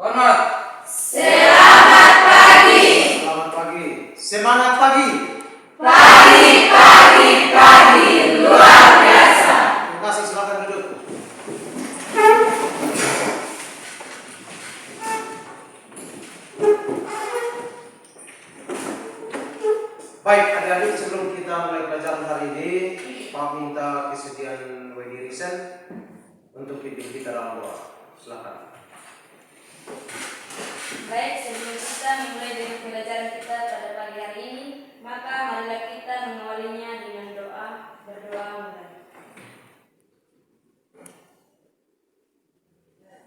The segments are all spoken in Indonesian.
Hormat. Selamat pagi. Selamat pagi. Semangat pagi. Pagi luar biasa. Terima kasih, silakan duduk. Baik, adik-adik, sebelum kita mulai pelajaran hari ini, Pak minta kesediaan Wedi Risen untuk pimpin kita dalam doa. Silakan. Baik, sebelum kita memulai dengan pelajaran kita pada pagi hari ini, maka marilah kita mengawalinya dengan doa. Berdoa mulai.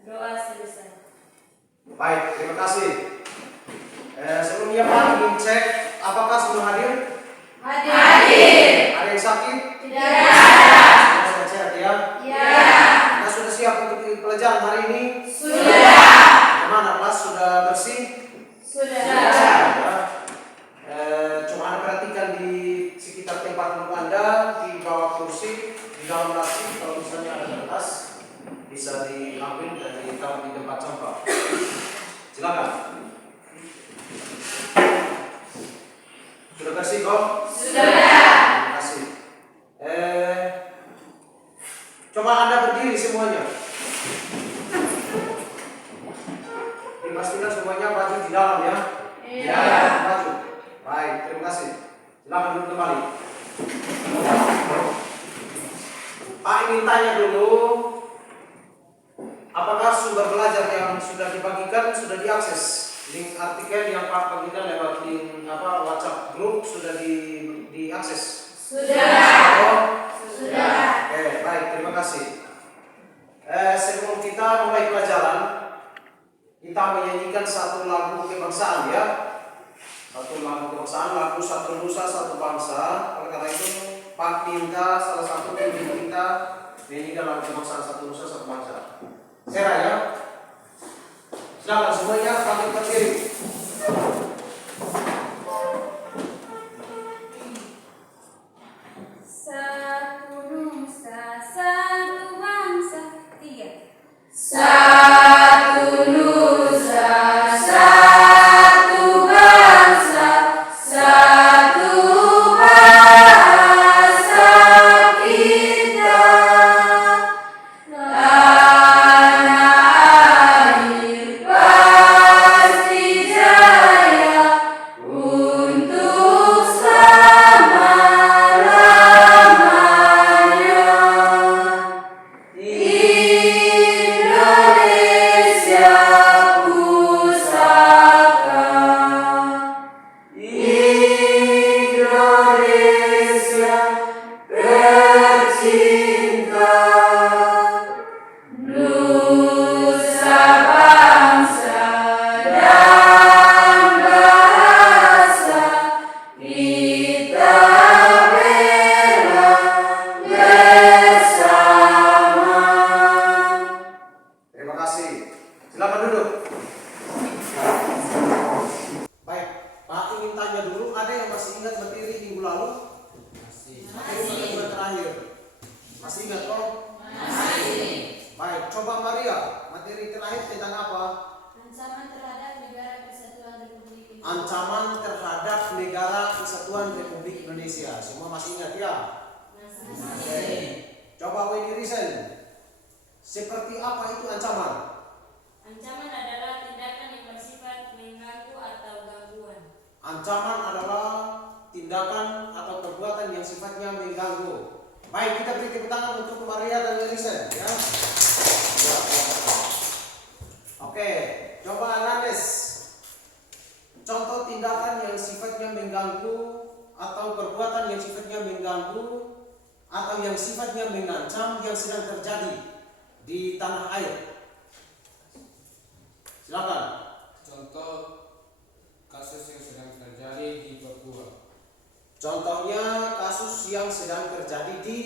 Doa selesai. Baik, terima kasih. Sebelumnya Pak ingin cek apakah semua hadir? Hadir. Ada yang sakit? Tidak Semua sehat-sehat ya? Ya. Kita sudah siap untuk pelajaran hari ini? Sudah. Bagaimana kelas sudah bersih? Sudah. Ya. Coba Anda perhatikan di sekitar tempat duduk Anda, di bawah kursi, di dalam laci, kalau misalnya ada kertas bisa diambil dan ditaruh di tempat sampah. Silakan. Sudah bersih kok? Sudah. Terima kasih. Coba Anda berdiri semuanya. Dipastikan semuanya baju di dalam ya. Iya. Baju. Baik, terima kasih. Silakan duduk kembali. Pak ingin tanya dulu, apakah sumber belajar yang sudah dibagikan sudah diakses? Link artikel yang Pak bagikan lewat link WhatsApp grup sudah diakses? Sudah. Oh, Sudah. oke, baik, terima kasih. Sebelum kita mulai pelajaran, kita menyanyikan satu lagu kebangsaan ya. Satu lagu kebangsaan, lagu Satu Nusa Satu Bangsa. Oleh karena itu, Pak minta salah satu pemimpin kita menyanyikan lagu kebangsaan Satu Nusa Satu Bangsa. Sera ya. Silakan semuanya bangkit berdiri. Satu nusa, satu bangsa. 3. Satu nusa, satu bangsa, satu bahasa kita. Tanah air pasti jaya untuk selama-lamanya. Indonesia pusaka, Indonesia tercinta, nusa bangsa dan bahasa kita bela bersama. Terima kasih. Silakan duduk. Baik, Pak ingin tanya dulu, ada yang masih ingat materi minggu lalu? Materi bulan terakhir. Masih ingat kok? Masih. Baik, coba Maria, materi terakhir tentang apa? Ancaman terhadap negara kesatuan Republik Indonesia. Ancaman terhadap negara kesatuan Republik Indonesia. Semua masih ingat ya? Oke. Coba Wedi Risen. Seperti apa itu ancaman? Ancaman adalah tindakan yang bersifat mengganggu atau gangguan. Ancaman adalah tindakan atau perbuatan yang sifatnya mengganggu. Baik, kita beri tepuk tangan untuk Maria dan Elisa ya. Oke, coba Nanes. Contoh tindakan yang sifatnya mengganggu atau perbuatan yang sifatnya mengganggu atau yang sifatnya mengancam yang sedang terjadi di tanah air. Silakan. Contoh kasus yang sedang terjadi di Papua. Contohnya kasus yang sedang terjadi di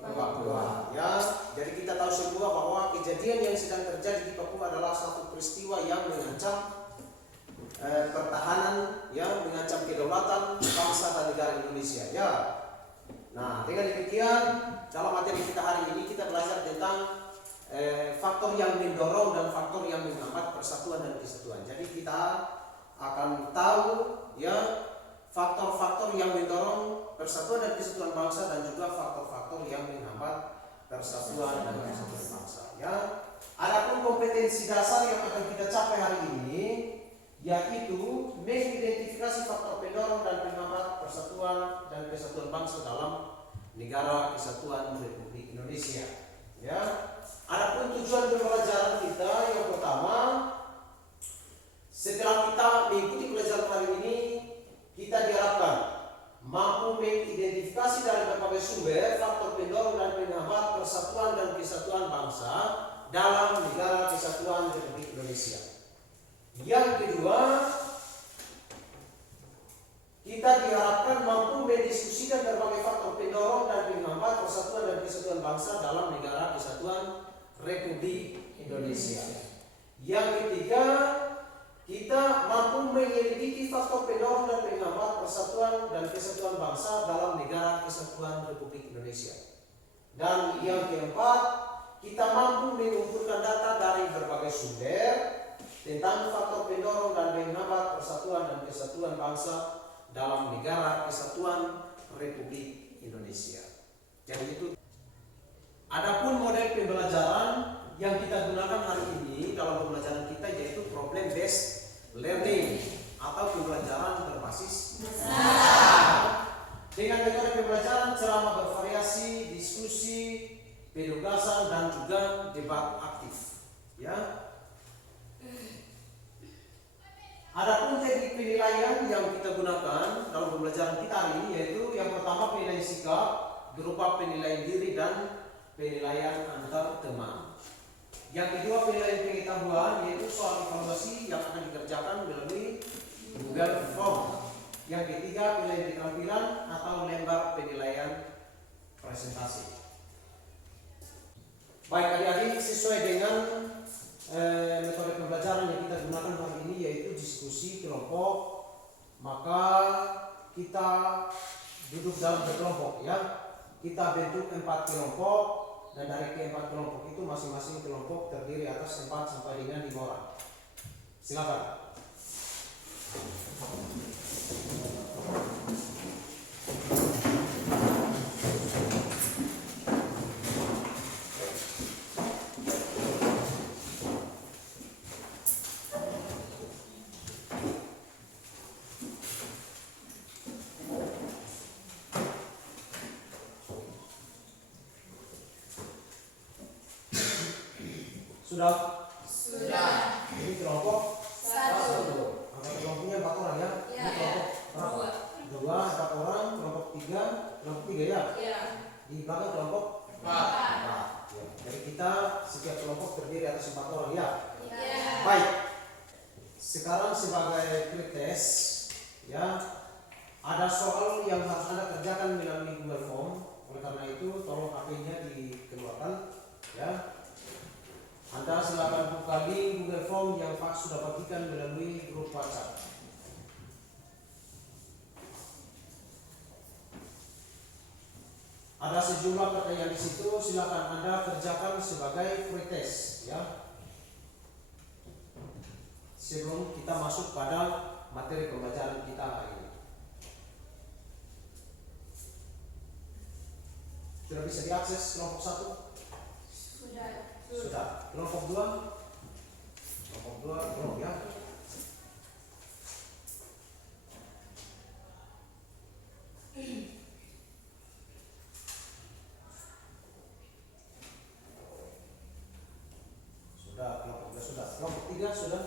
Papua. Ya, jadi kita tahu semua bahwa kejadian yang sedang terjadi di Papua adalah satu peristiwa yang mengancam pertahanan, yang mengancam kedaulatan bangsa dan negara Indonesia. Ya. Nah, dengan demikian dalam materi kita hari ini kita belajar tentang faktor yang mendorong dan faktor yang menghambat persatuan dan kesatuan. Jadi kita akan tahu ya faktor-faktor yang mendorong persatuan dan kesatuan bangsa dan juga faktor-faktor yang menghambat persatuan dan kesatuan bangsa. Ya, adapun kompetensi dasar yang akan kita capai hari ini yaitu mengidentifikasi faktor pendorong dan penghambat persatuan dan kesatuan bangsa dalam negara kesatuan Republik Indonesia. Ya, adapun tujuan pembelajaran kita yang pertama, setelah kita mengikuti pelajaran hari ini, kita diharapkan mampu mengidentifikasi dari berbagai sumber faktor pendorong dan penghambat persatuan dan kesatuan bangsa dalam negara kesatuan Republik Indonesia. Yang kedua, kita diharapkan mampu mendiskusikan berbagai faktor pendorong dan penghambat persatuan dan kesatuan bangsa dalam negara kesatuan Republik Indonesia. Yang ketiga, kita mampu menyelidiki faktor pendorong dan penghambat persatuan dan kesatuan bangsa dalam negara kesatuan Republik Indonesia. Dan yang keempat, kita mampu mengumpulkan data dari berbagai sumber tentang faktor pendorong dan penghambat persatuan dan kesatuan bangsa dalam negara kesatuan Republik Indonesia. Jadi itu. Adapun model pembelajaran yang kita gunakan hari ini dalam pembelajaran kita yaitu problem based learning atau pembelajaran berbasis dengan metode pembelajaran ceramah bervariasi, diskusi, penugasan dan juga debat aktif. Ya. Adapun teknik penilaian yang kita gunakan dalam pembelajaran kita hari ini yaitu yang pertama penilaian sikap berupa penilaian diri dan penilaian antar teman. Yang kedua penilaian pengetahuan yaitu soal evaluasi yang akan dikerjakan melalui Google Form. Yang ketiga penilaian keterampilan atau lembar penilaian presentasi. Baik adik-adik, sesuai dengan metode pembelajaran yang kita gunakan hari ini yaitu diskusi kelompok, maka kita duduk dalam berkelompok ya. Kita bentuk 4 kelompok dan dari ke-4 kelompok itu masing-masing kelompok terdiri atas 4 sampai dengan 5 orang. Silakan. Sudah? Sudah. Ini kelompok 1. Angkatan kelompoknya 4 orang ya? Ya. Ini kelompok 2, 4 orang, kelompok 3 ya? Ya. Di belakang kelompok 4. Ya. Jadi kita setiap kelompok terdiri atas 4 orang ya? Ya. Baik. Sekarang sebagai pretest ya, ada soal yang harus Anda kerjakan melalui Google Form. Oleh karena itu tolong HP-nya dikeluarkan ya. Anda silakan buka link Google Form yang Pak sudah bagikan melalui grup WhatsApp. Ada sejumlah pertanyaan di situ, silakan Anda kerjakan sebagai pretest ya. Sebelum kita masuk pada materi pembelajaran kita hari ini. Sudah bisa diakses kelompok 1? Sudah. Kelompok 2? Kelompok 2 belum ya? Sudah, kelompok 2 sudah. Kelompok 3 sudah?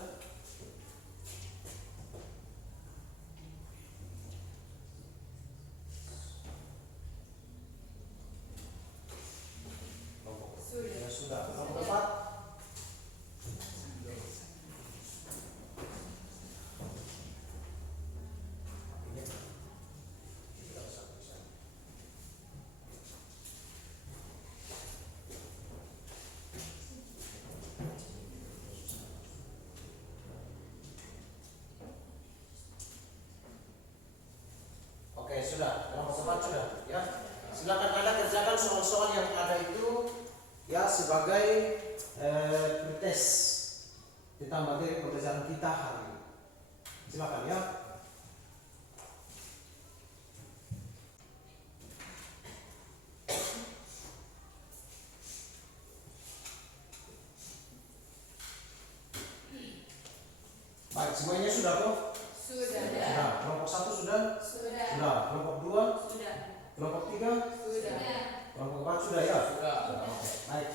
Sudah. Kelompok 4? Oke, sudah. Kelompok 4 sudah ya. Silakan Anda kerjakan soal-soal yang ada itu ya sebagai pretest tentang materi pembelajaran kita hari ini. Silakan ya. Baik, semuanya sudah toh? Sudah. Kelompok 1 sudah? Sudah. Kelompok 2? Sudah. Kelompok 3? Sudah. Kelompok 4 sudah ya? Sudah. Oke, baik.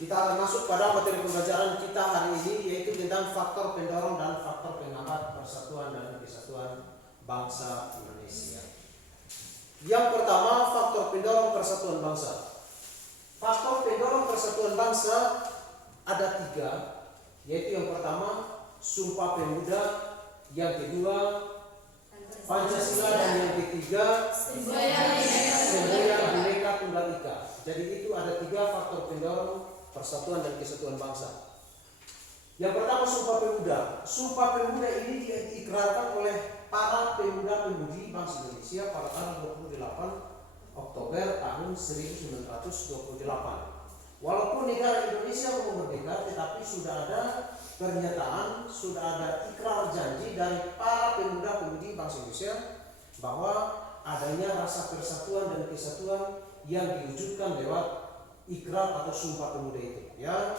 Kita akan masuk pada materi pembelajaran kita hari ini, yaitu tentang faktor pendorong dan faktor penghambat persatuan dan kesatuan bangsa Indonesia. Yang pertama, faktor pendorong persatuan bangsa. Faktor pendorong persatuan bangsa ada 3, yaitu yang pertama Sumpah Pemuda, yang kedua Pancasila, dan yang ketiga Semboyan Bhinneka Tunggal Ika. Jadi itu ada 3 faktor pendorong persatuan dan kesatuan bangsa. Yang pertama Sumpah Pemuda. Sumpah Pemuda ini diikrarkan oleh para pemuda-pemudi bangsa Indonesia pada tanggal 28 Oktober tahun 1928. Walaupun negara Indonesia belum merdeka, tetapi sudah ada pernyataan, sudah ada ikrar janji dari para pemuda-pemudi bangsa Indonesia bahwa adanya rasa persatuan dan kesatuan yang diwujudkan lewat ikrar atau Sumpah Pemuda itu. Ya,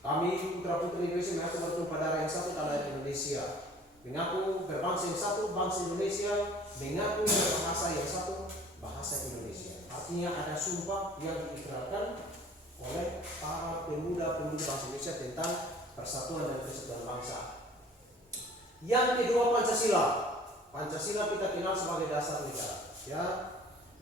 kami putra-putri Indonesia mengaku bertumpu pada yang satu, tanah air Indonesia, mengaku berbangsa yang satu, bangsa Indonesia, mengaku berbahasa yang satu, bahasa Indonesia. Artinya ada sumpah yang diikrarkan oleh para pemuda-pemudi bangsa Indonesia tentang persatuan dan kesatuan bangsa. Yang kedua Pancasila. Pancasila kita kenal sebagai dasar negara. Ya,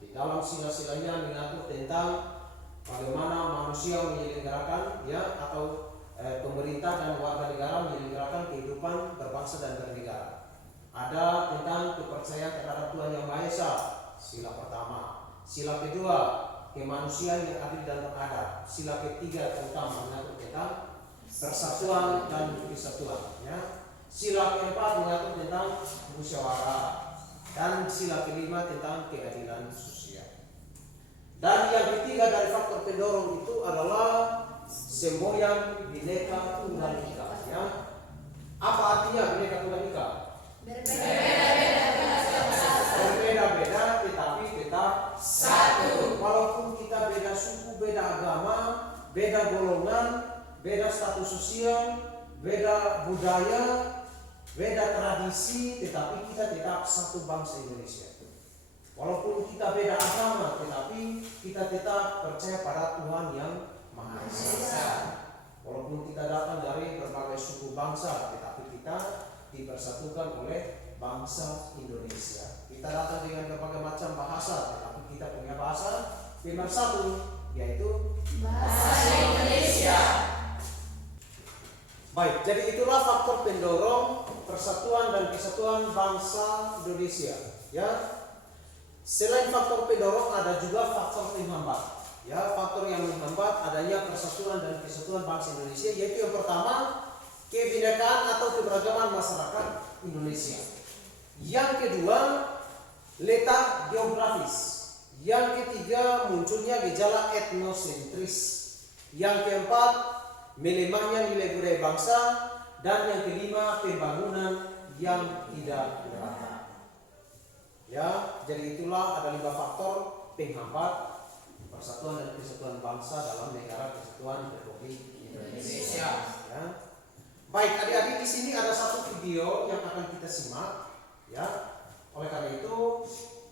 di dalam sila-silanya mengatur tentang bagaimana manusia menyelenggarakan, ya, atau pemerintah dan warga negara menyelenggarakan kehidupan berbangsa dan bernegara. Ada tentang kepercayaan terhadap Tuhan Yang Maha Esa, sila pertama. Sila kedua, kemanusiaan yang adil dan beradab. Sila ketiga terutama mengatur tentang persatuan dan kesatuan. Ya. Sila keempat mengatur tentang musyawarah, dan sila kelima tentang keadilan sosial. Dan yang ketiga dari faktor pendorong itu adalah semboyan Bhinneka Tunggal Ika. Ya. Apa artinya Bhinneka Tunggal Ika? Berbeda-beda tetapi tetap satu. Walaupun kita beda suku, beda agama, beda golongan, beda status sosial, beda budaya, beda tradisi, tetapi kita tetap satu bangsa Indonesia. Walaupun kita beda agama, tetapi kita tetap percaya pada Tuhan Yang Maha Esa. Walaupun kita datang dari berbagai suku bangsa, tetapi kita dipersatukan oleh bangsa Indonesia. Kita datang dengan berbagai macam bahasa, tetapi kita punya bahasa pemersatu, yaitu bahasa Indonesia. Baik, jadi itulah faktor pendorong persatuan dan kesatuan bangsa Indonesia. Ya, selain faktor pendorong ada juga faktor penghambat. Ya, faktor yang menghambat adanya persatuan dan kesatuan bangsa Indonesia, yaitu yang pertama kebinekaan atau keberagaman masyarakat Indonesia. Yang kedua letak geografis. Yang ketiga munculnya gejala etnosentris. Yang keempat melemahnya nilai budaya bangsa, dan yang kelima pembangunan yang tidak merata. Ya, jadi itulah ada 5 faktor penghambat persatuan dan kesatuan bangsa dalam negara kesatuan Republik Indonesia. Ya. Baik, adik-adik, di sini ada satu video yang akan kita simak. Ya, oleh karena itu,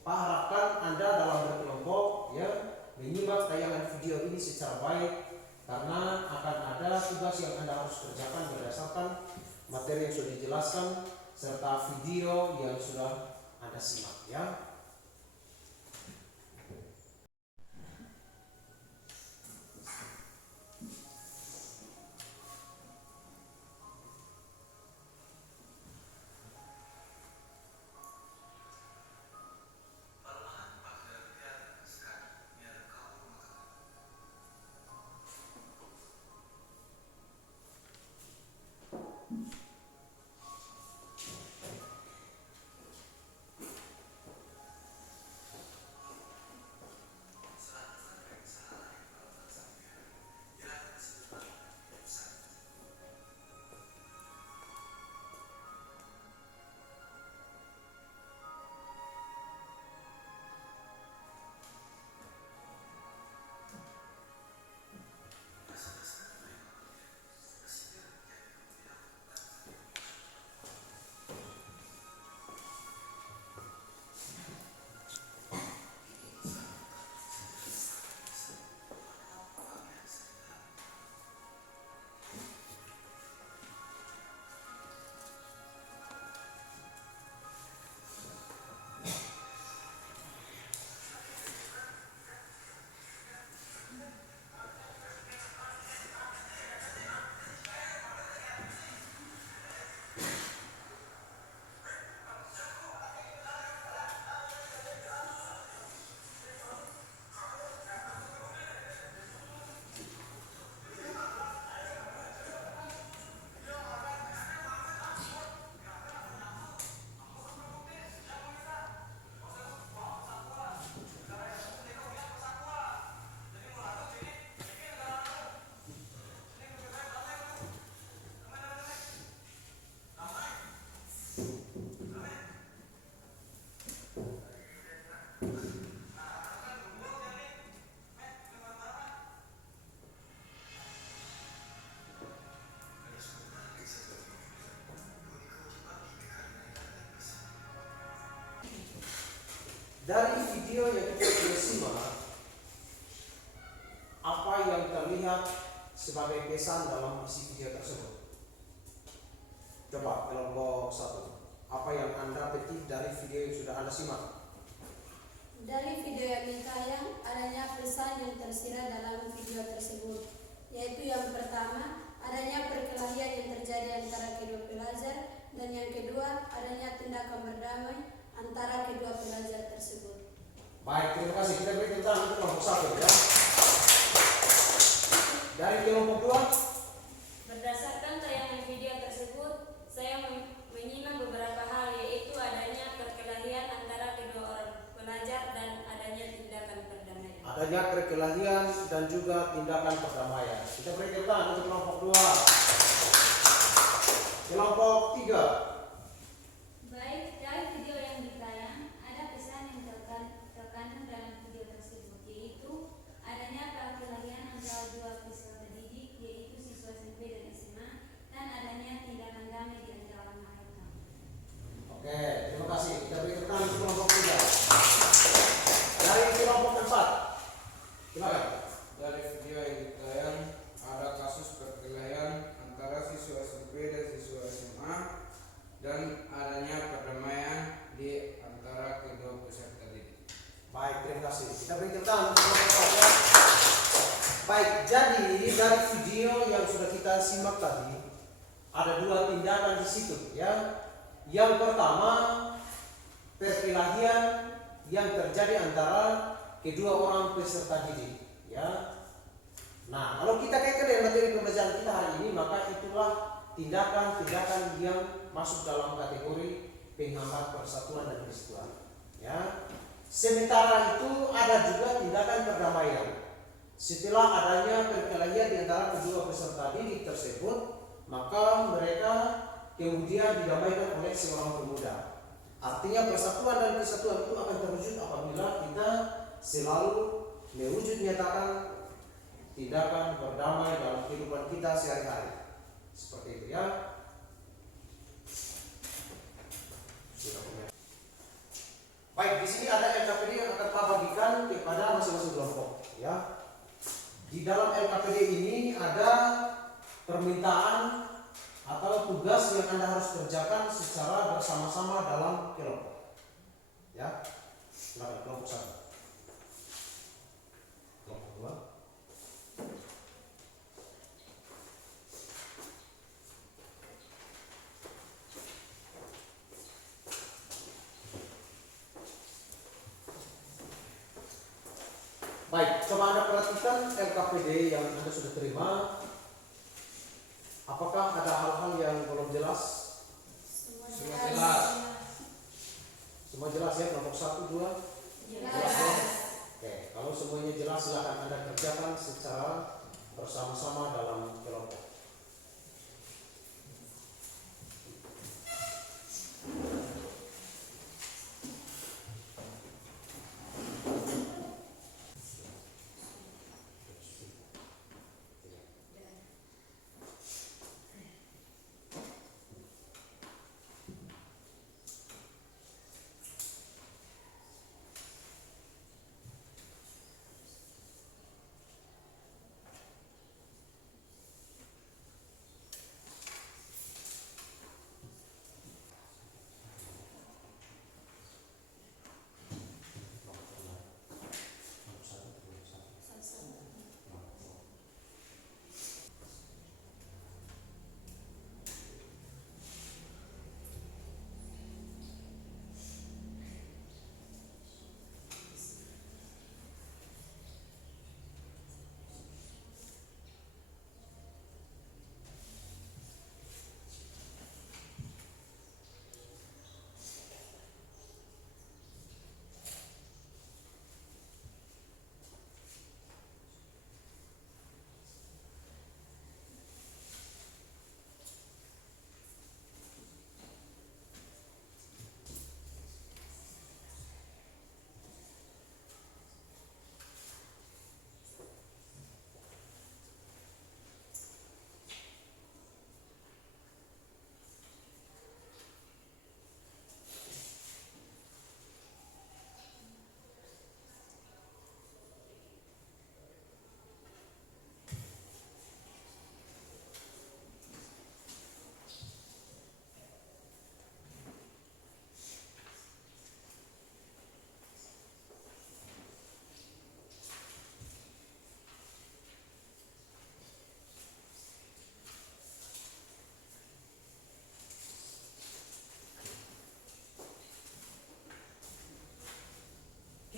Pak harapkan Anda dalam berkelompok, ya, menyimak tayangan video ini secara baik, karena akan ada tugas yang Anda harus kerjakan berdasarkan materi yang sudah dijelaskan serta video yang sudah Anda simak. Ya. Dari video yang kita sudah simak, apa yang terlihat sebagai pesan dalam isi video tersebut? Coba kelompok 1. Apa yang Anda petik dari video yang sudah Anda simak? Dari video yang ditayang, adanya pesan yang tersirat dalam video tersebut, yaitu yang pertama, adanya perkelahian yang terjadi antara kedua pelajar, dan yang kedua, adanya tindakan berdamai antara kedua pelajar tersebut. Baik, terima kasih. Kita beri tepuk tangan untuk kelompok 1 ya. Dari kelompok 2, Berdasarkan tayangan video tersebut, saya menyimak beberapa hal, yaitu adanya perkelahian antara kedua orang pelajar dan adanya tindakan perdamaian. adanya perkelahian dan juga tindakan perdamaian. Kita beri tepuk tangan untuk kelompok 2. Kelompok 3, Baik, dari video yang ditayang, ada pesan yang terkandung dalam video tersebut, yaitu adanya perkelahian antara dua peserta didik, yaitu siswa SMP dan SMA, dan adanya tindakan damai di antara mereka. Oke, terima kasih. Kita beri tepuk tangan untuk kelompok 3. Dari kelompok 4, silakan. Dari video yang ditayang ada kasus perkelahian antara siswa SMP dan siswa SMA dan adanya perdamaian di antara kedua peserta didik. Baik, terima kasih. Kita beri tepuk tangan untuk kelompok 4 ya. Baik, jadi dari video yang sudah kita simak tadi, ada dua tindakan di situ ya. Yang pertama, perkelahian yang terjadi antara kedua orang peserta didik ya. Nah, kalau kita kaitkan dengan materi pembelajaran kita hari ini, maka itulah tindakan-tindakan yang masuk dalam kategori penghambat persatuan dan kesatuan ya. Sementara itu ada juga tindakan perdamaian. Setelah adanya perkelahian di antara kedua peserta didik tersebut, maka mereka kemudian didamaikan oleh seorang pemuda. Artinya persatuan dan kesatuan itu akan terwujud apabila kita selalu mewujud nyatakan tindakan berdamai dalam kehidupan kita sehari-hari. Seperti itu ya. Baik, di sini ada LKPD yang akan Pak bagikan kepada masing-masing kelompok ya. Di dalam LKPD ini ada permintaan atau tugas yang Anda harus kerjakan secara bersama-sama dalam kelompok. Ya. Silakan kelompok 1. Kelompok 2. Baik, coba Anda perhatikan LKPD yang Anda sudah terima. Apakah ada hal-hal yang belum jelas? Semua jelas. Semua jelas ya, kelompok 1, 2? Jelas ya? Oke, kalau semuanya jelas silakan Anda kerjakan secara bersama-sama dalam kelompok.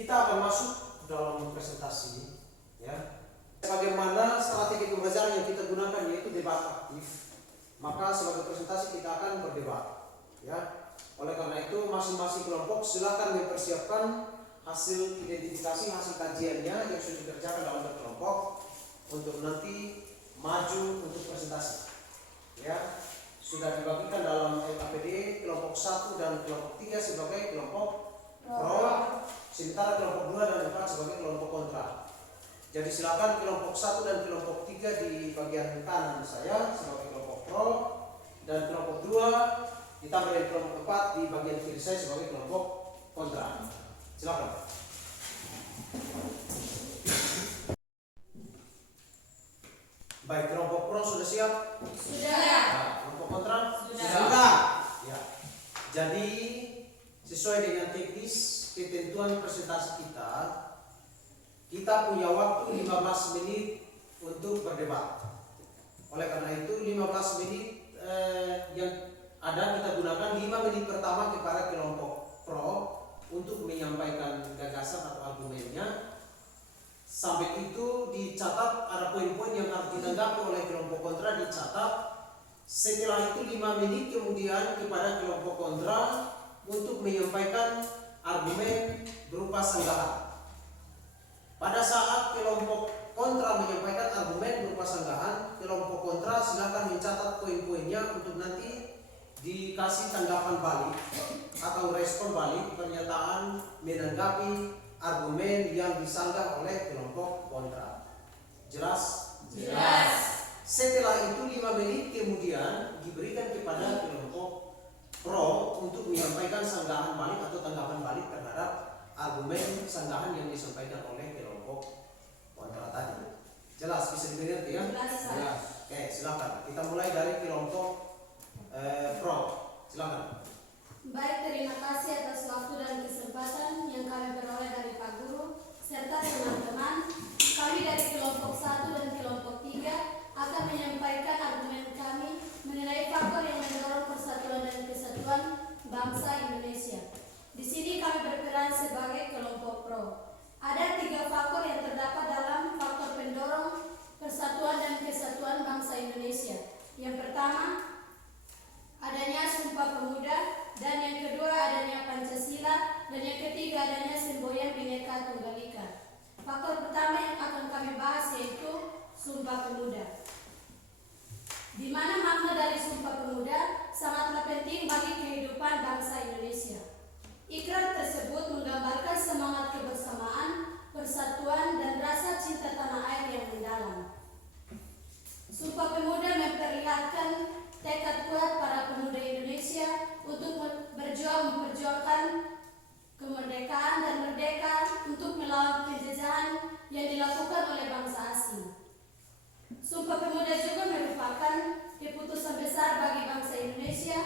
Kita akan masuk dalam presentasi, ya. Bagaimana strategi pembelajaran yang kita gunakan yaitu debat aktif. Maka sebagai presentasi kita akan berdebat, ya. Oleh karena itu masing-masing kelompok silakan mempersiapkan hasil identifikasi, hasil kajiannya yang sudah dikerjakan dalam berkelompok untuk nanti maju untuk presentasi. Ya, sudah dibagikan dalam LKPD kelompok 1 dan kelompok 3 sebagai kelompok pro, sementara kelompok 2 dan 4 sebagai kelompok kontra. Jadi silakan kelompok 1 dan kelompok 3 di bagian kanan saya sebagai kelompok pro dan kelompok 2 ditambah dari kelompok 4 di bagian kiri saya sebagai kelompok kontra. Silakan. Baik, kelompok pro sudah siap? Sudah. Nah, kelompok kontra? Sudah. Ya. Jadi sesuai dengan teknis ketentuan presentasi kita punya waktu 15 menit untuk berdebat. Oleh karena itu 15 menit yang ada kita gunakan 5 menit pertama kepada kelompok pro untuk menyampaikan gagasan atau argumennya. Sampai itu dicatat ada poin-poin yang harus ditanggapi oleh kelompok kontra dicatat. Setelah itu 5 menit kemudian kepada kelompok kontra untuk menyampaikan argumen berupa sanggahan. Pada saat kelompok kontra menyampaikan argumen berupa sanggahan, kelompok kontra silakan mencatat poin-poinnya untuk nanti dikasih tanggapan balik atau respon balik pernyataan menanggapi argumen yang disanggah oleh kelompok kontra. Jelas? Jelas. Setelah itu 5 menit kemudian diberikan kepada kelompok pro untuk menyampaikan sanggahan balik atau tanggapan balik terhadap argumen sanggahan yang disampaikan oleh kelompok kontra tadi. Jelas, bisa dimengerti ya? Jelas. Oke, silakan. Kita mulai dari kelompok pro. Silakan. Baik, terima kasih atas waktu dan kesempatan yang kami peroleh dari Pak Guru serta teman-teman. Kami dari kelompok 1 dan kelompok 3 akan menyampaikan argumen kami mengenai faktor yang mendorong persatuan dan kesatuan bangsa Indonesia. Di sini kami berperan sebagai kelompok pro. Ada 3 faktor yang terdapat dalam faktor pendorong persatuan dan kesatuan bangsa Indonesia. Yang pertama, adanya Sumpah Pemuda, dan yang kedua adanya Pancasila, dan yang ketiga adanya semboyan Bhinneka Tunggal Ika. Faktor pertama yang akan kami bahas yaitu Sumpah Pemuda, di mana makna dari Sumpah Pemuda sangatlah penting bagi kehidupan bangsa Indonesia. Ikrar tersebut menggambarkan semangat kebersamaan, persatuan, dan rasa cinta tanah air yang mendalam. Sumpah Pemuda memperlihatkan tekad kuat para pemuda Indonesia untuk memperjuangkan kemerdekaan dan merdeka untuk melawan penjajahan yang dilakukan oleh bangsa asing. Sumpah Pemuda juga merupakan keputusan besar bagi bangsa Indonesia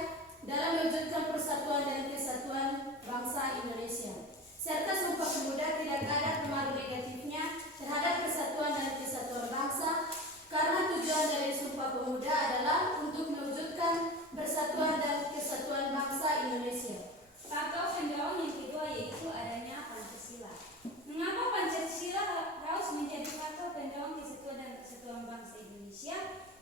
dalam mewujudkan persatuan dan kesatuan bangsa Indonesia. Serta Sumpah Pemuda tidak ada pengaruh negatifnya terhadap persatuan dan kesatuan bangsa, karena tujuan dari Sumpah Pemuda adalah untuk mewujudkan persatuan dan kesatuan bangsa Indonesia. Faktor pendorong yang kedua yaitu adanya Pancasila. Mengapa Pancasila harus menjadi faktor pendorong kesatuan dan kesatuan bangsa Indonesia?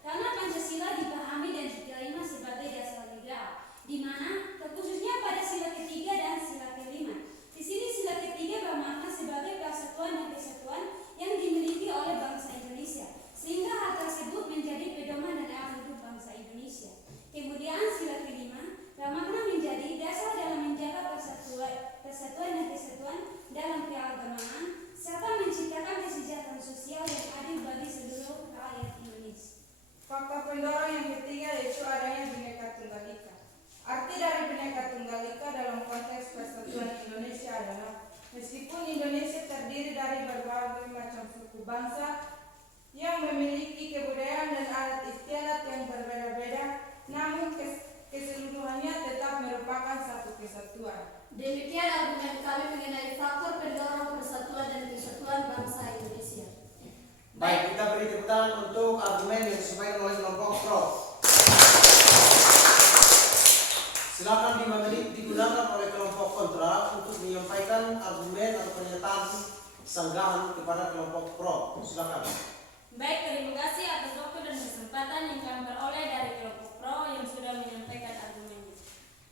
Karena Pancasila dipahami dan diterima sebagai dasar negara, di mana terkhususnya pada sila ketiga dan sila kelima. Di sini sila ketiga bermakna sebagai persatuan dan kesatuan yang dimiliki oleh bangsa Indonesia, sehingga hal tersebut menjadi pedoman dan arah hidup bangsa Indonesia. Kemudian sila kelima bermakna menjadi dasar dalam menjaga persatuan dan kesatuan dalam keagamaan serta menciptakan kesejahteraan sosial yang adil bagi seluruh rakyat Indonesia. Faktor pendorong yang ketiga yaitu adanya Bhinneka Tunggal Ika. Arti dari Bhinneka Tunggal Ika dalam konteks persatuan Indonesia adalah meskipun Indonesia terdiri dari berbagai macam suku bangsa yang memiliki kebudayaan dan adat istiadat yang berbeda-beda, namun keseluruhannya tetap merupakan satu kesatuan. Demikian argumen kami mengenai faktor pendorong persatuan dan kesatuan bangsa Indonesia. Baik, kita beri tepuk tangan untuk argumen yang disampaikan oleh kelompok pro. Silakan 5 menit digunakan oleh kelompok kontra untuk menyampaikan argumen atau pernyataan sanggahan kepada kelompok pro. Silakan. Baik, terima kasih atas waktu dan kesempatan yang kami peroleh dari kelompok pro yang sudah menyampaikan argumennya.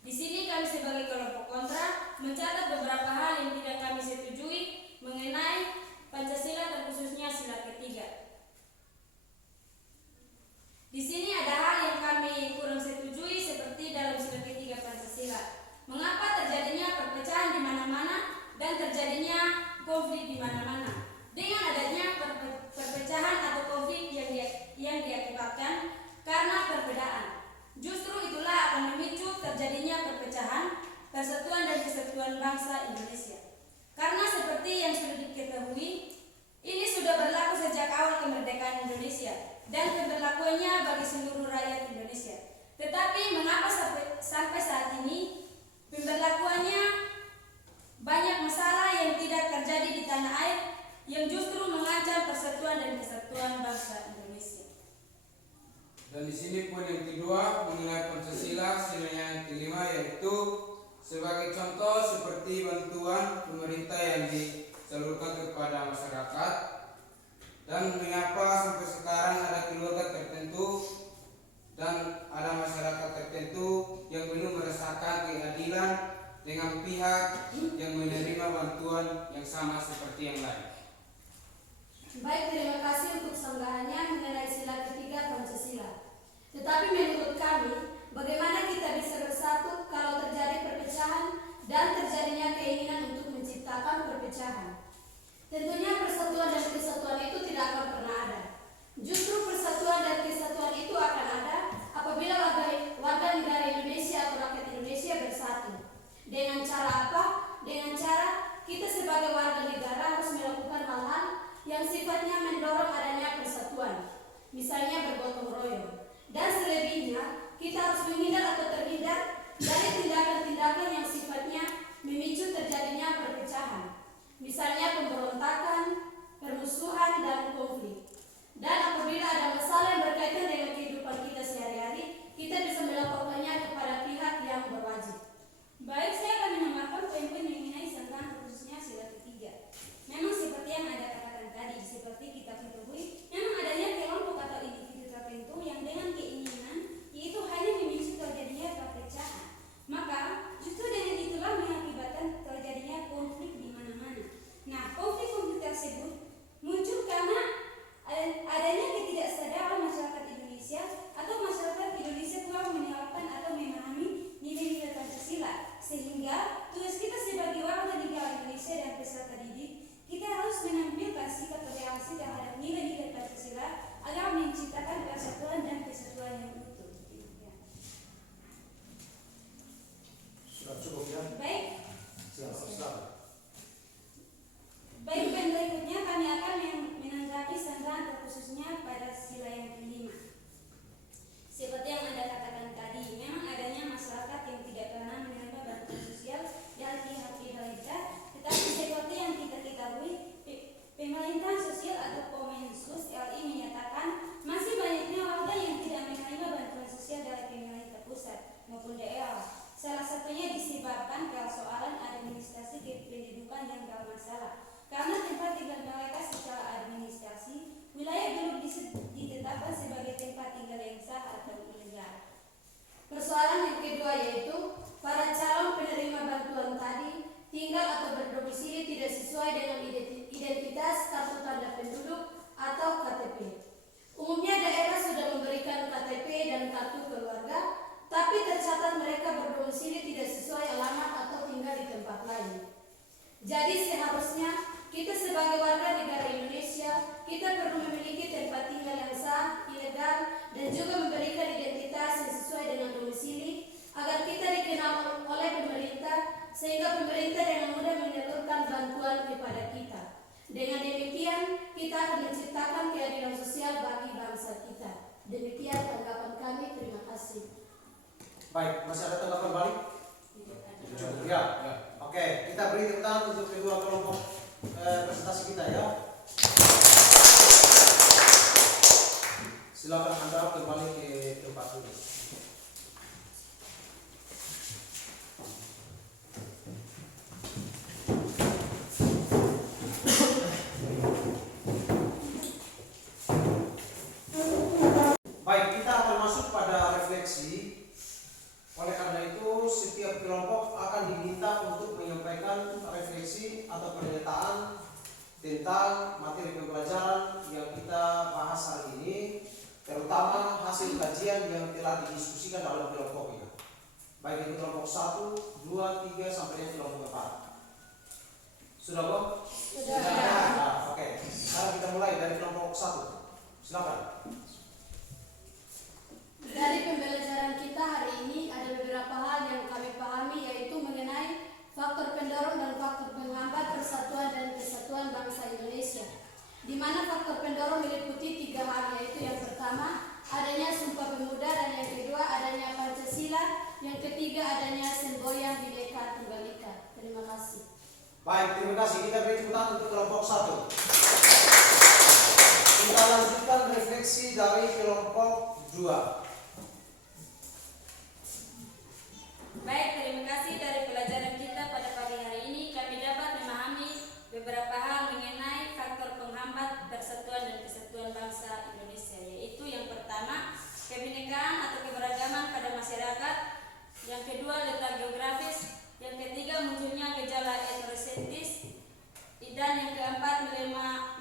Di sini kami sebagai kelompok kontra mencatat beberapa hal yang tidak kami setujui mengenai Pancasila, terkhususnya sila ketiga. Di sini ada hal yang kami kurang setujui seperti dalam sila ketiga Pancasila. Mengapa terjadinya perpecahan di mana-mana dan terjadinya konflik di mana-mana? Dengan adanya perpecahan atau konflik yang diakibatkan karena perbedaan. Justru itulah akan memicu terjadinya perpecahan, persatuan dan kesatuan bangsa Indonesia. Karena seperti yang sudah diketahui, ini sudah berlaku sejak awal kemerdekaan Indonesia dan keberlakuannya bagi seluruh rakyat Indonesia. Tetapi mengapa sampai saat ini pemberlakuannya banyak masalah yang tidak terjadi di tanah air yang justru mengancam persatuan dan kesatuan bangsa Indonesia. Dan di sini poin yang kedua mengenai Pancasila, sila yang kelima yaitu sebagai contoh seperti bantuan pemerintah yang disalurkan kepada masyarakat, dan mengapa sampai sekarang ada keluarga tertentu dan ada masyarakat tertentu yang belum merasakan keadilan dengan pihak yang menerima bantuan yang sama seperti yang lain. Baik, terima kasih untuk sanggahannya mengenai sila ketiga Pancasila. Tetapi menurut kami, bagaimana kita bisa bersatu kalau terjadi perpecahan dan terjadinya keinginan untuk menciptakan perpecahan? Tentunya persatuan dan kesatuan itu tidak akan pernah ada. Justru persatuan dan kesatuan itu akan ada apabila warga negara Indonesia atau rakyat Indonesia bersatu. Dengan cara apa? Dengan cara kita sebagai warga negara harus melakukan hal-hal yang sifatnya mendorong adanya persatuan, misalnya bergotong royong. Dan selebihnya, kita harus menghindar atau terhindar dari tindakan-tindakan yang sifatnya memicu terjadinya perpecahan, misalnya pemberontakan, permusuhan, dan konflik. Dan apabila ada masalah yang berkaitan dengan kehidupan kita sehari-hari, kita bisa melaporkannya kepada pihak yang berwajib. Baik, saya akan menambahkan poin-poin mengenai sanggahan khususnya sila ketiga. Memang seperti yang ada katakan tadi, seperti kita ketahui, memang adanya kelompok atau individu tertentu yang dengan keinginan yaitu hanya memicu terjadinya perpecahan. Maka justru dengan itulah mengakibatkan terjadinya konflik di mana-mana. Nah, konflik-konflik tersebut muncul karena adanya ketidaksadaran masyarakat Indonesia atau masyarakat Indonesia kurang menerapkan atau memahami nilai-nilai Pancasila, sehingga tugas kita sebagai warga negara Indonesia dan peserta didik, kita harus mengambilkan sikap toleransi terhadap nilai-nilai Pancasila agar menciptakan persatuan dan kesatuan yang utuh. Sudah cukup ya? Baik. Silakan. Baik, dan berikutnya kami akan menanggapi sanggahan terkhususnya pada sila yang kelima. Seperti yang Anda katakan tadi, memang adanya masyarakat yang tidak pernah menerima bantuan sosial dari pihak pemerintah, tetapi seperti yang kita ketahui, pemerintahan sosial atau Kemensos RI menyatakan masih banyaknya warga yang tidak menerima bantuan sosial dari pemerintah pusat maupun daerah. Salah satunya disebabkan persoalan administrasi kependudukan yang bermasalah. Karena tempat tinggal mereka secara administrasi, wilayah belum ditetapkan sebagai tempat tinggal yang sah atau ilegal. Persoalan yang kedua yaitu para calon penerima bantuan tadi tinggal atau berdomisili tidak sesuai dengan identitas kartu tanda penduduk atau KTP. Umumnya daerah sudah memberikan KTP dan kartu keluarga, tapi tercatat mereka berdomisili tidak sesuai alamat atau tinggal di tempat lain. Jadi seharusnya kita sebagai warga negara Indonesia, kita perlu memiliki tempat tinggal yang sah, ilegal, dan juga memberikan identitas yang sesuai dengan domisili agar kita dikenal oleh pemerintah, sehingga pemerintah dengan mudah menyalurkan bantuan kepada kita. Dengan demikian, kita akan menciptakan keadilan sosial bagi bangsa kita. Demikian tanggapan kami, terima kasih. Baik, masih ada tanggapan balik? Cukup ya? Oke, kita beri tepuk tangan untuk kedua kelompok presentasi kita ya. Silakan Anda kembali ke tempat dulu. refleksi atau pernyataan tentang materi pembelajaran yang kita bahas hari ini, terutama hasil kajian yang telah didiskusikan dalam kelompok ini, baik itu kelompok 1, 2, 3 sampai yang kelompok 4. Sudah belum? Sudah. Nah, oke. Sekarang kita mulai dari kelompok 1. Silakan. Dari pembelajaran kita hari ini ada beberapa hal yang kami pahami, yaitu mengenai faktor pendorong dan faktor penghambat persatuan dan kesatuan bangsa Indonesia, di mana faktor pendorong meliputi 3 hal, yaitu yang pertama adanya Sumpah Pemuda, dan yang kedua adanya Pancasila, yang ketiga adanya semboyan Bhinneka Tunggal Ika. Terima kasih. Baik, terima kasih. Kita beri tepuk tangan untuk kelompok 1. Kita lanjutkan refleksi dari kelompok 2. Baik, terima kasih. Dari pelajaran kita pada pagi hari ini kami dapat memahami beberapa hal mengenai faktor penghambat persatuan dan kesatuan bangsa Indonesia, yaitu yang pertama kebinekaan atau keberagaman pada masyarakat, yang kedua letak geografis, yang ketiga munculnya gejala etnosentis, dan yang keempat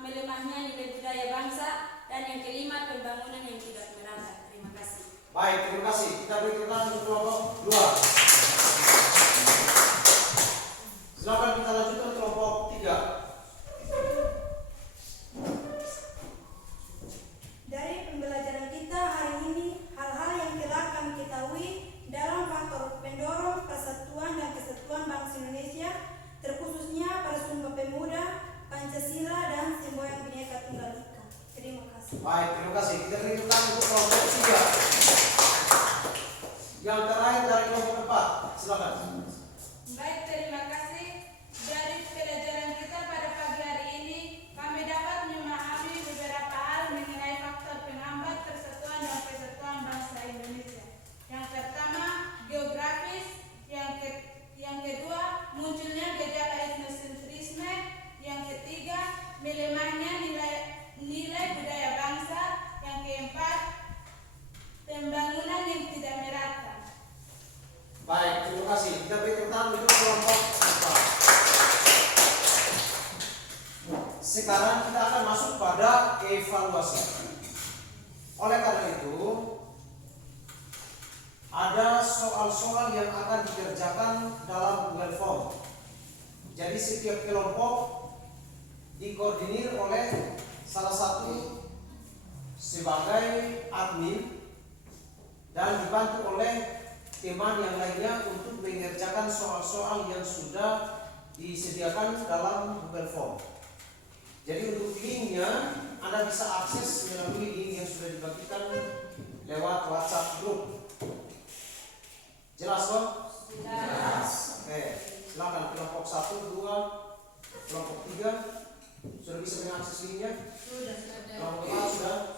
melemahnya nilai budaya bangsa, dan yang kelima pembangunan yang tidak merata. Terima kasih. Baik, terima kasih. Kita beri tepuk tangan untuk kelompok 2. Silakan kita lanjutkan kelompok 3. Dari pembelajaran kita hari ini, hal-hal yang telah kami ketahui dalam faktor pendorong persatuan dan kesatuan bangsa Indonesia, terkhususnya pada Sumpah Pemuda, Pancasila, dan semboyan Bhinneka Tunggal Ika. Terima kasih. Baik, terima kasih. Kita beri tepuk tangan untuk kelompok 3. Yang terakhir dari kelompok 4. Silakan. Baik, terima kasih. Dari pelajaran kita pada pagi hari ini, kami dapat memahami beberapa hal mengenai faktor penghambat persatuan dan kesatuan bangsa Indonesia. Yang pertama, geografis. Yang kedua, munculnya gejala etnosentrisme. Yang ketiga, melemahnya nilai budaya bangsa. Yang keempat, pembangunan yang tidak merata. Baik, terima kasih. Kita beri tepuk tangan untuk kelompok 4. Sekarang kita akan masuk pada evaluasi. Oleh karena itu, ada soal-soal yang akan dikerjakan dalam Google Form. Jadi setiap kelompok dikoordinir oleh salah satu sebagai admin dan dibantu oleh teman yang lainnya untuk mengerjakan soal-soal yang sudah disediakan dalam Google Form. Jadi untuk linknya Anda bisa akses melalui link yang sudah dibagikan lewat WhatsApp group. Jelas kok? Jelas. Oke, silakan kelompok 1, 2, kelompok 3 sudah bisa mengakses linknya? Sudah. Kelompok 4 sudah?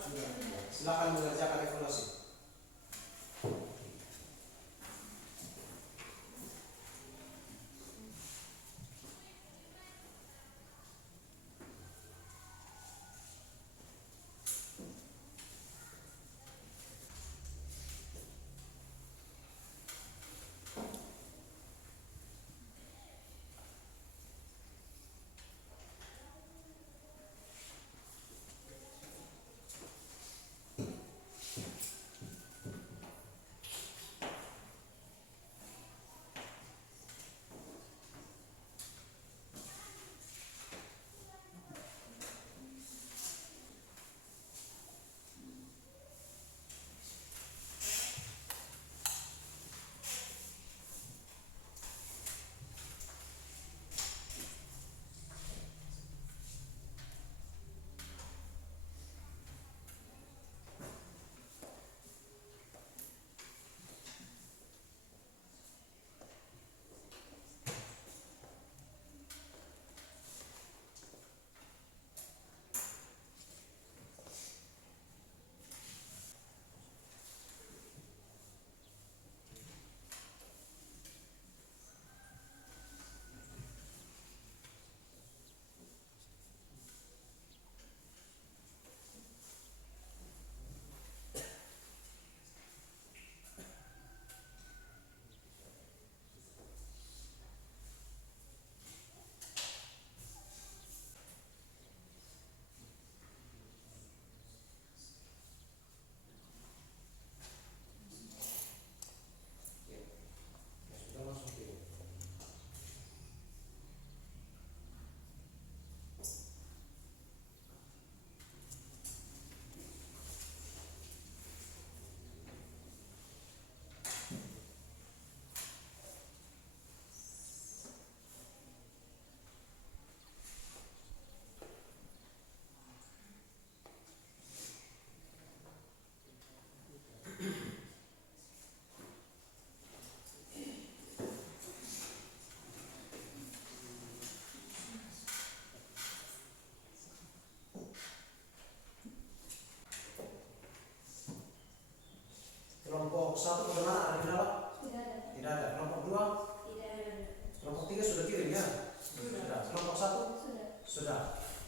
Silakan mengerjakan evaluasi.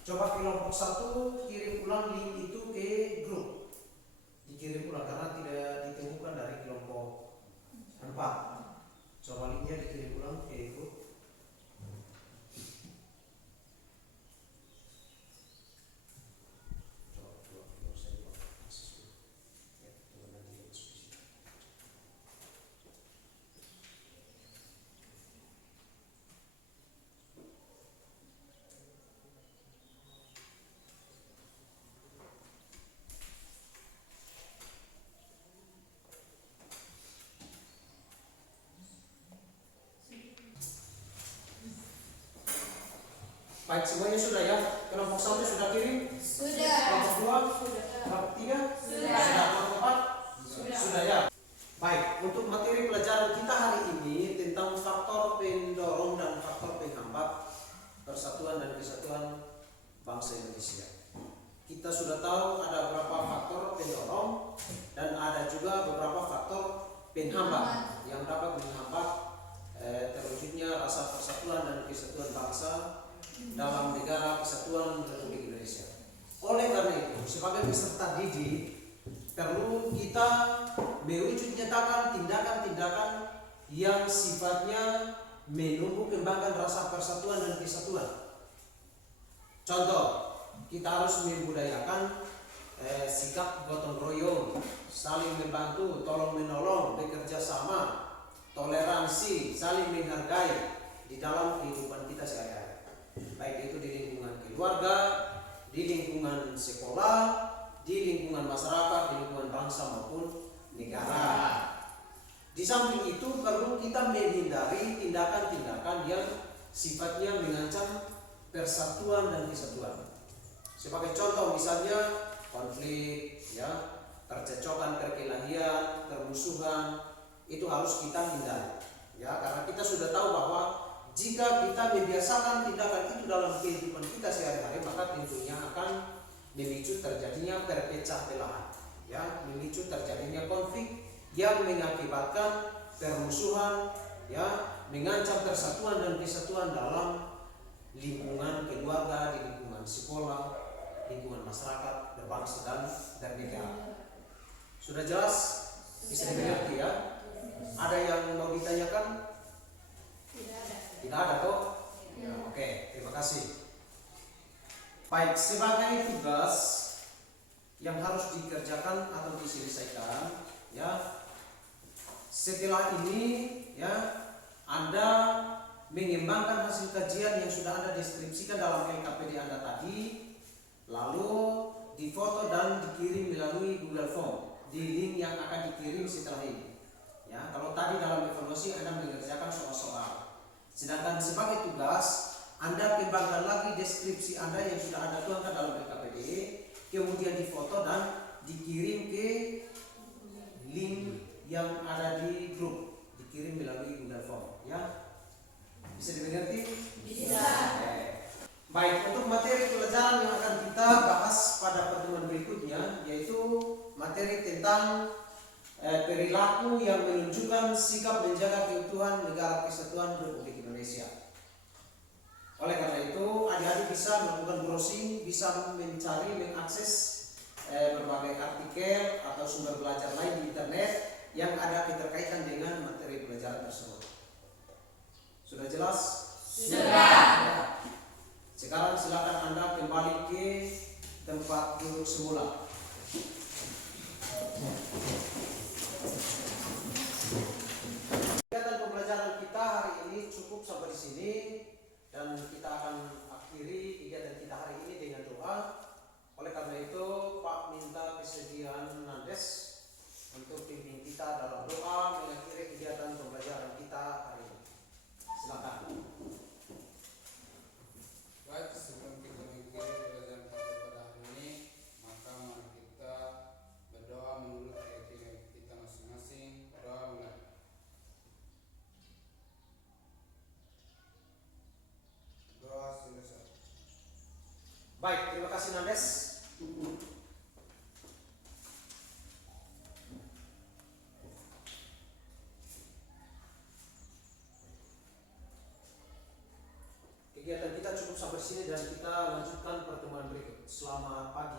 Coba kelompok 1 kirim ulang link itu ke grup. Dikirim ulang karena tidak ditemukan dari kelompok 4. Coba linknya dikirim ulang ke grup. Baik, semuanya sudah ya? Kelompok 1 sudah kirim? Sudah. Kelompok 2? Kelompok 3? Sudah. Kelompok 4? Sudah ya? Baik, untuk materi pelajaran kita hari ini tentang faktor pendorong dan faktor penghambat persatuan dan kesatuan bangsa Indonesia. Kita sudah tahu ada beberapa faktor pendorong dan ada juga beberapa faktor penghambat yang dapat menghambat terwujudnya rasa persatuan dan kesatuan bangsa dalam negara kesatuan Republik Indonesia. Oleh karena itu, sebagai peserta didik perlu kita mewujud nyatakan tindakan-tindakan yang sifatnya menumbuh kembangkan rasa persatuan dan kesatuan. Contoh, kita harus membudayakan sikap gotong royong, saling membantu, tolong menolong, bekerja sama, toleransi, saling menghargai di dalam kehidupan kita sehari-hari. Baik itu di lingkungan keluarga, di lingkungan sekolah, di lingkungan masyarakat, di lingkungan bangsa maupun negara. Di samping itu perlu kita menghindari tindakan-tindakan yang sifatnya mengancam persatuan dan kesatuan. Sebagai contoh misalnya konflik, ya, percecokan, perkelahian, permusuhan, itu harus kita hindari. Ya, karena kita sudah tahu bahwa jika kita membiasakan tindakan itu dalam kehidupan kita sehari-hari, maka tentunya akan memicu terjadinya perpecah belahan, ya, memicu terjadinya konflik yang mengakibatkan permusuhan, ya, mengancam persatuan dan kesatuan dalam lingkungan keluarga, di lingkungan sekolah, lingkungan masyarakat, berbangsa dan bernegara. Sudah jelas? Bisa dimengerti ya? Ada yang mau ditanyakan? Tidak ada toh? Ya, oke, terima kasih. Baik, sebagai tugas yang harus dikerjakan atau diselesaikan, ya, setelah ini, ya, Anda mengembangkan hasil kajian yang sudah Anda deskripsikan dalam LKPD Anda tadi, lalu difoto dan dikirim melalui Google Form di link yang akan dikirim setelah ini. Ya, kalau tadi dalam evaluasi Anda mengerjakan soal-soal. Sedangkan sebagai tugas, Anda kembangkan lagi deskripsi Anda yang sudah Anda tuangkan dalam LKPD, kemudian difoto dan dikirim ke link yang ada di grup, dikirim melalui Google Form. Ya, bisa dimengerti? Bisa. Baik, untuk materi pelajaran yang akan kita bahas pada pertemuan berikutnya, yaitu materi tentang perilaku yang menunjukkan sikap menjaga keutuhan negara kesatuan Republik Indonesia. Oleh karena itu, adik-adik bisa melakukan browsing, bisa mencari, mengakses berbagai artikel atau sumber belajar lain di internet yang ada keterkaitan dengan materi pelajaran tersebut. Sudah jelas? Sudah. Sekarang silakan Anda kembali ke tempat duduk semula. Kegiatan pembelajaran kita hari ini cukup sampai di sini dan kita akan akhiri kegiatan kita hari ini dengan doa. Oleh karena itu, Pak minta kesediaan Nandes untuk pimpin kita dalam doa mengakhiri kegiatan pembelajaran kita hari ini. Silakan. Baik, sebelum kita mengakhiri pelajaran kita pada hari ini, maka mari kita berdoa menurut keyakinan kita masing-masing. Doa mulai. Doa selesai. Baik, terima kasih Nandes. Kegiatan kita cukup sampai sini dan kita lanjutkan pertemuan Selamat pagi.